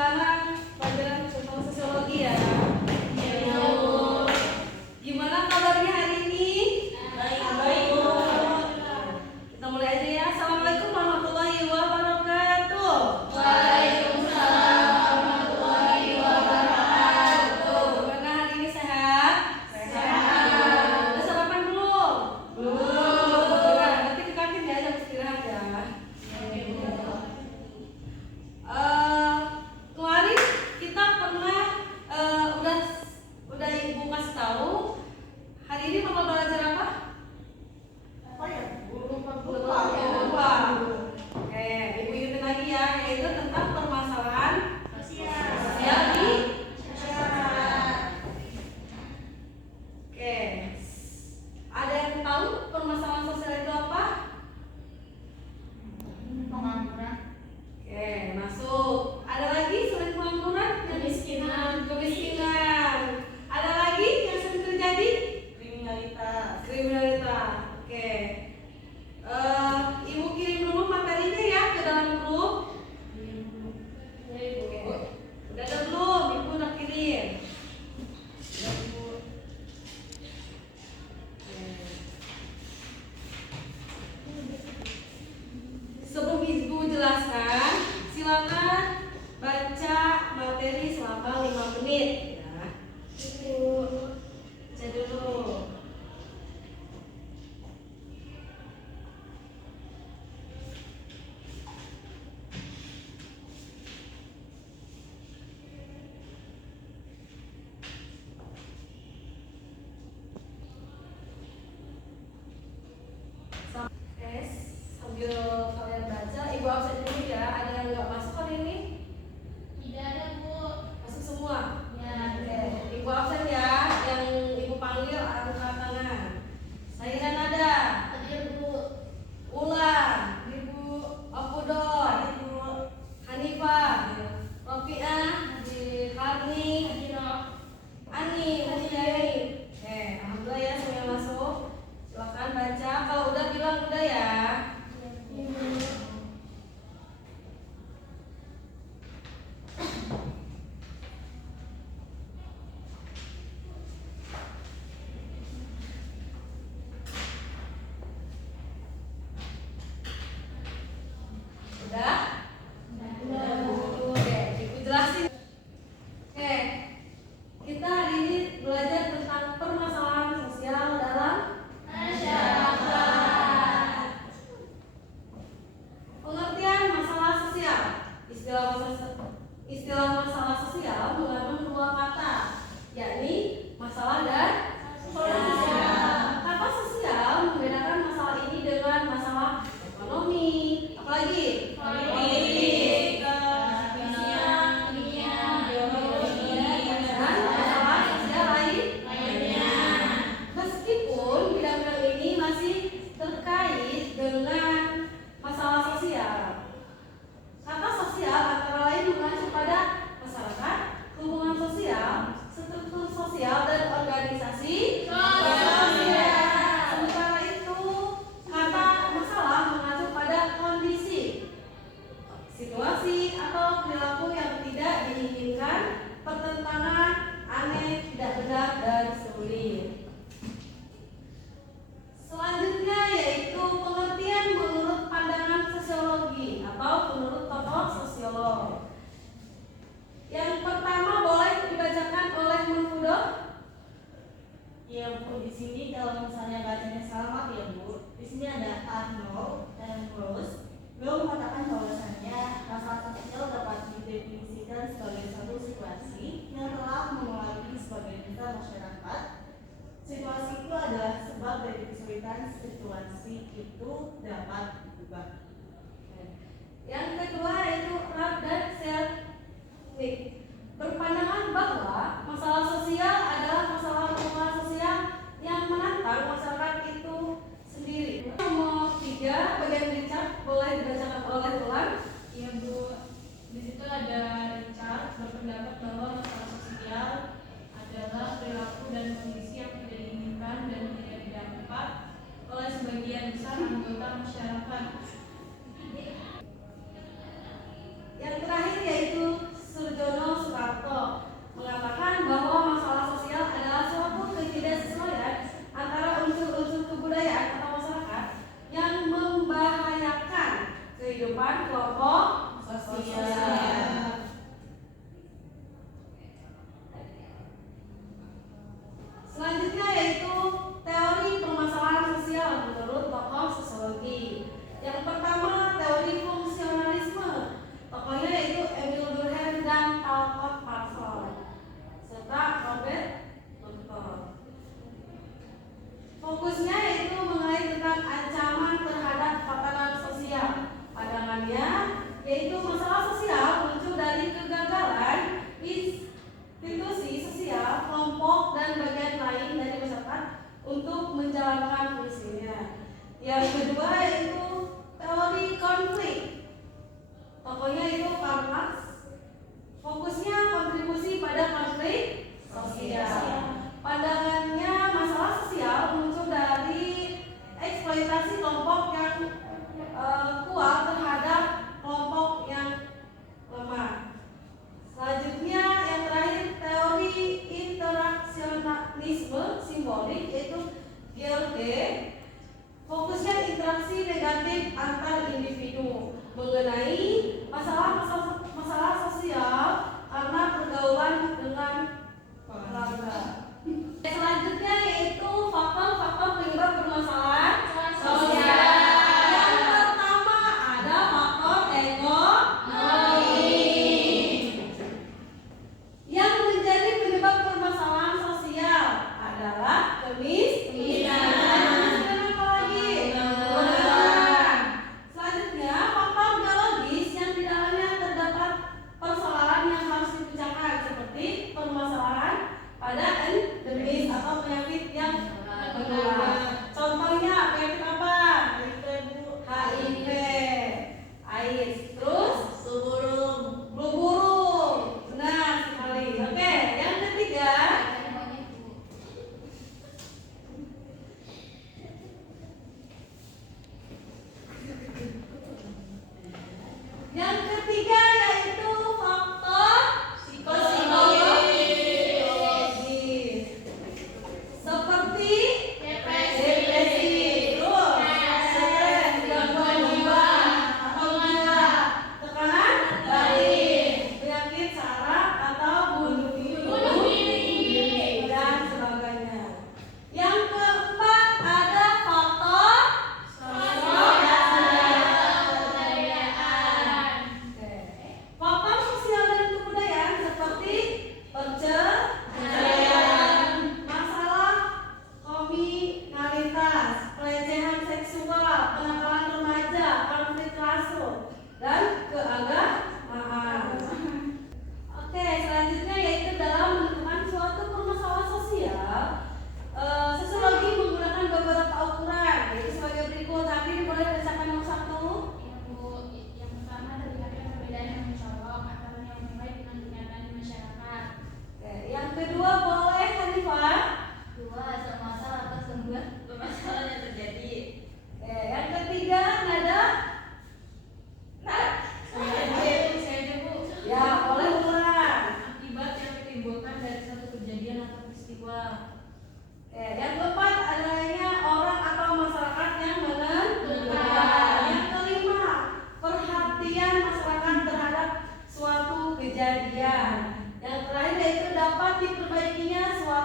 sekarang pelajaran tentang sosiologi ya. Gimana kabarnya hari ini? Baik. Kita mulai aja ya. Assalamualaikum warahmatullahi wabarakatuh. Waalaikumsalam warahmatullahi wabarakatuh. Gimana hari ini sehat? Sehat. Udah sarapan belum? Belum. Nah, nanti ke kantin ya, jam istirahat ya. Kemarin kita pernah udah ibu kasih tahu. Hari ini bakal belajar apa? Apa ya? Lupa. Oke, ibu ingetin lagi ya, yaitu tentang permasalahan sosial di masyarakat. Oke, ada yang tahu permasalahan sosial itu apa? Pengangguran. Oke, masuk. Ada lagi selain pengangguran? Kemiskinan. Ada lagi yang sering terjadi? Kriminalitas. Oke. Ibu kirim dulu materinya ya ke dalam grup. Oke. Udah ada belum? Ibu udah kirim. Sebelum ibu jelaskan, silakan baca materi selama 5 menit ya. Baca dulu. Oke, sambil kalian baca, ibu absen dulu ya. Ada yang nggak masuk hari ini? Tidak ada, Bu. Masuk semua? Ya. Oke, ibu absen ya. Yang ibu panggil angkat tangan. Saya Nada, Hadir, Bu. Ulan, Ibu Apudor, Ibu Hanifah, Rofiah, Harni, Hadir, Rob. Ani, Mulyani. Oke, alhamdulillah ya semuanya masuk. Silakan baca. Kalau udah bilang udah ya. Udah? Oke, ibu jelasin. Oke, kita hari ini belajar tentang permasalahan sosial dalam Masyarakat. pengertian masalah sosial. Istilah masalah sosial mengandung dua kata, yakni masalah dan sosial. Kata sosial membedakan masalah ini dengan masalah ekonomi, apalagi Politik, kimia, biologi, dan masalah sosial lainnya. Meskipun bidang-bidang ini masih terkait dengan masalah sosial, kata sosial antara lain mengacu pada masyarakat, hubungan sosial, struktur sosial, dan organisasi sosial. Sementara itu, kata masalah mengacu pada kondisi, situasi, atau perilaku yang tidak diinginkan, pertentangan, aneh, tidak benar, dan sulit. Selanjutnya yaitu pengertian menurut pandangan sosiologi atau menurut tokoh sosiolog. Yang pertama boleh dibacakan oleh Mufudo. Ya Bu, di sini kalau misalnya bacanya selamat ya Bu, di sini ada Arnold dan Rose. Beliau mengatakan bahwasannya masalah sosial dapat didefinisikan sebagai suatu situasi yang telah mempengaruhi sebagian besar masyarakat. Situasi itu adalah sebab dari kesulitan situasi itu dapat diubah. Yang kedua yaitu Rapp dan Selznick berpandangan bahwa masalah sosial adalah masalah hubungan sosial yang menantang masyarakat itu sendiri. Nomor 3 bagian Richard boleh dibacakan oleh Tuan. Iya, Bu. Di situ ada Richard berpendapat bahwa masalah sosial adalah perilaku dan kondisi yang tidak diinginkan dan tidak didapat oleh sebagian besar anggota masyarakat.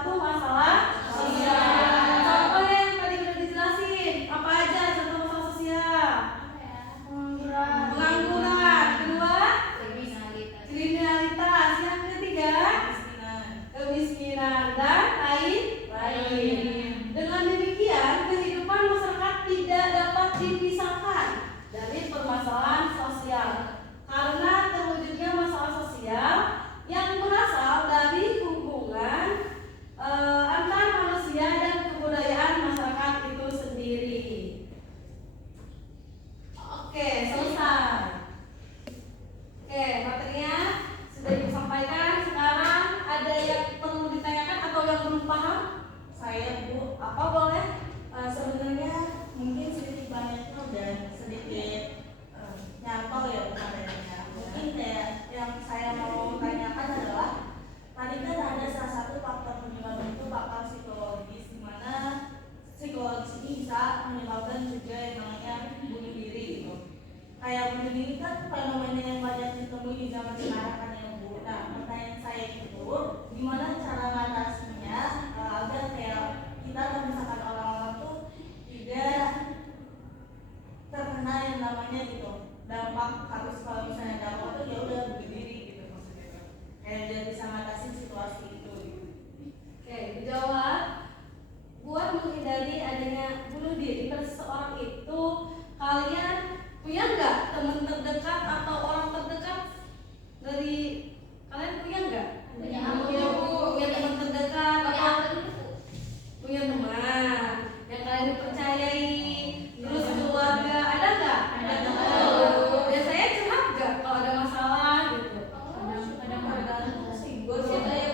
suatu masalah sosial. Contohnya yang tadi udah dijelasin, apa aja contoh masalah sosial? Pengangguran. Kedua, kriminalitas. Yang ketiga, kemiskinan dan lain. Dengan demikian, kehidupan masyarakat tidak dapat dipisahkan dari permasalahan sosial karena terwujudnya masalah sosial yang berasal dari hubungan antar manusia dan kebudayaan masyarakat itu sendiri. Oke, selesai. Oke, materinya sudah disampaikan. Sekarang ada yang perlu ditanyakan atau yang belum paham? Saya Bu, Apa boleh? sebenarnya mungkin sedikit banyaknya udah sedikit nyantol ya Bu materinya. Mungkin kayak yang saya mau tanyakan adalah tadi kan ada salah satu faktor penyebab itu faktor psikologis, di mana psikologis ini bisa menyebabkan juga yang namanya bunuh diri gitu. Kayak bunuh diri kan fenomena yang banyak ditemui di zaman sekarang kan ya Bu. Nah, pertanyaan saya itu gimana cara mengatasinya agar kayak kita kalau misalkan orang-orang tuh tidak terkena yang namanya gitu dampak, harus kalau misalnya dampak tuh ya udah bunuh diri gitu maksudnya tuh. Kayak dia bisa ngatasin situasi itu gitu. Oke, dijawab. Buat menghindari adanya bunuh diri pada seseorang itu, kalian punya nggak teman terdekat atau orang terdekat dari kalian, punya nggak? Punya. Punya teman terdekat atau punya teman yang kalian dipercayai, terus keluarga, ada nggak? Ada. Biasanya curhat nggak kalau ada masalah gitu? Ada Tergantung sih, gue sih Ada. kayak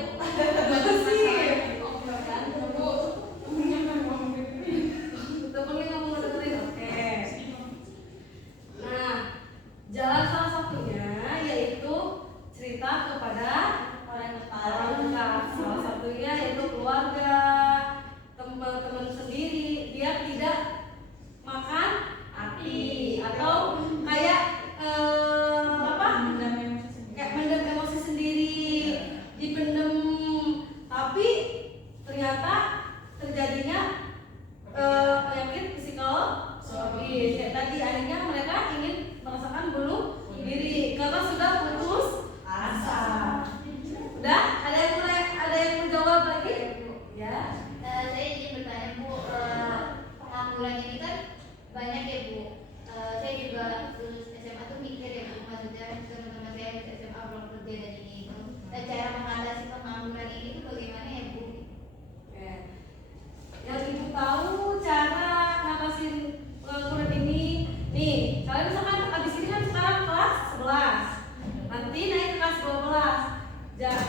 Temennya ngomong dengerin, oke. Nah, jalan salah satunya yaitu cerita kepada orang dekat. Salah satunya yaitu keluarga, teman-teman sendiri, biar tidak makan hati atau kayak kayak mendem emosi sendiri, dipendem, tapi ternyata terjadinya penyakit psikologis. Kayak tadi akhirnya mereka ingin merasakan bunuh diri karena sudah putus asa. Udah? Ada yang menjawab lagi? Ya. Saya ingin bertanya Bu, pengangguran ini kan banyak ya Bu. Saya juga lulus SMA tuh mikir ya Bu, maksudnya teman-teman saya lulus SMA belum kerja dan ini itu. Dan cara mengatasi pengangguran ini tuh bagaimana ya Bu? Oke. Yang ibu tahu cara ngatasin pengangguran ini, nih, kalian misalkan abis ini kan sekarang kelas 11, nanti naik ke kelas 12,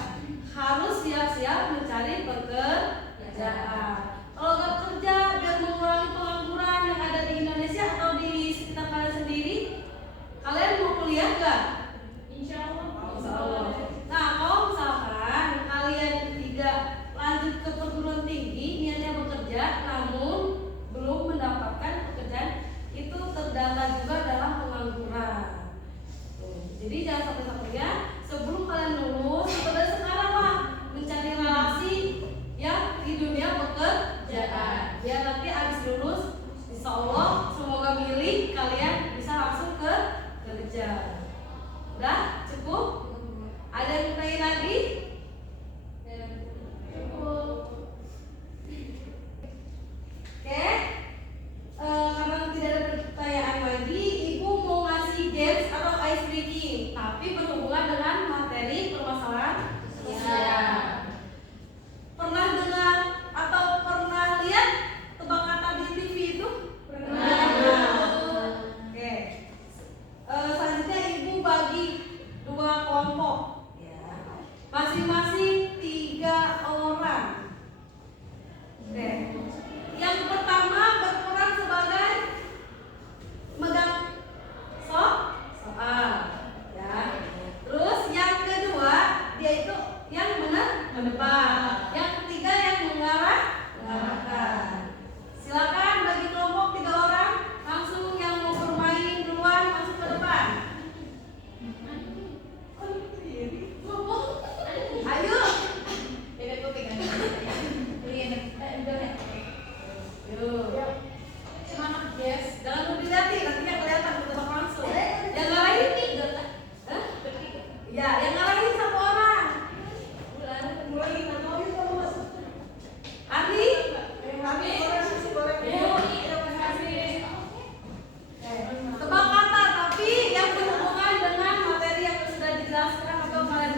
harus siap-siap mencari pekerjaan. Kalau nggak kerja, biar mengurangi pengangguran yang ada di Indonesia atau di sekitar kalian sendiri, kalian mau kuliah nggak? Insya Allah. Insya Allah. Nah, kalau misalkan kalian tidak lanjut ke perguruan tinggi, niatnya bekerja, namun belum mendapatkan pekerjaan, itu terdata juga dalam pengangguran. Jadi jangan sampai-sampainya sebelum kalian lulus, atau dari sekarang lah mencari relasi yang di dunia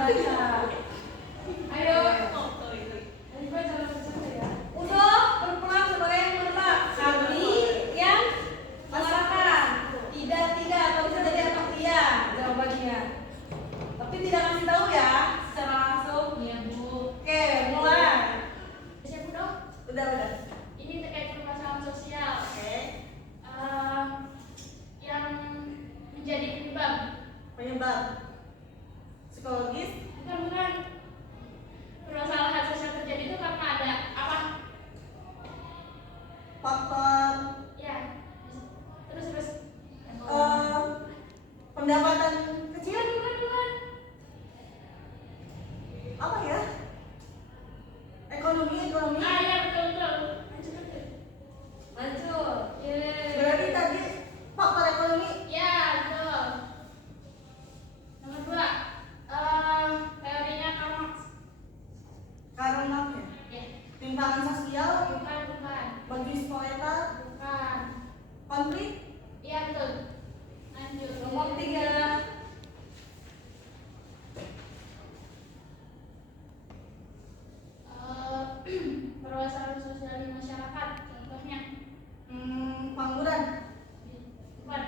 baca. Ayo, Ibu jangan bercanda ya. Udo berperan sebagai yang menebak. Sabri yang mengarahkan. Tidak atau bisa jadi atau iya jawabannya. Tapi tidak kasih tahu ya secara langsung. Iya Bu. Oke, mulai. Siap dong. Udah. Ini terkait permasalahan sosial. Oke. Yang menjadi penyebab. Penyebab psikologis. Bukan. Permasalahan sosial terjadi itu karena ada apa? Faktor Ya. Terus. pendapatan kecil. Bukan. Apa ya? Ekonomi. Ah ya betul. Lanjut. Yeay. Berarti tadi faktor ekonomi. Ya betul. Nomor 2. Teorinya Karl Marx. Karena Ya. timpangan sosial, Bukan. bagi proletar, Bukan. konflik. Iya betul. Lanjut. Nomor 3. Permasalahan sosial di masyarakat. Contohnya. Pengangguran, Bukan.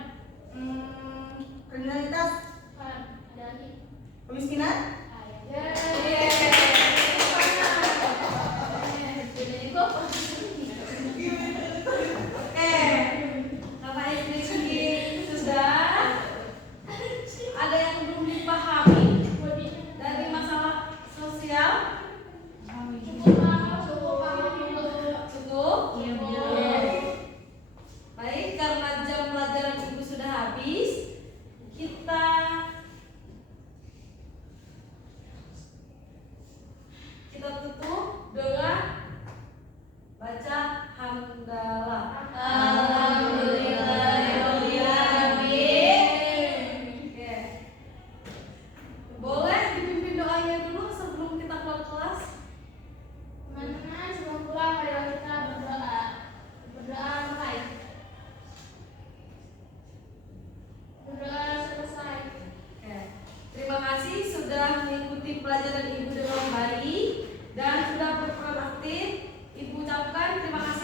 kriminalitas, Bukan. Ada lagi. kemiskinan. Ah ya. Yeay. Jadi kok. Oke, karena ini sudah ada yang belum dipahami dari masalah sosial. Cukup? Baik, karena jam pelajaran ibu sudah habis, kita tutup dengan baca hamdalah. Oke. Boleh dipimpin doanya dulu sebelum kita keluar kelas? Teman-teman sebelum pulang marilah kita berdoa. Berdoa mulai. Berdoa selesai. Oke. Terima kasih sudah mengikuti pelajaran ibu dengan baik dan sudah berperan aktif. Ibu ucapkan terima kasih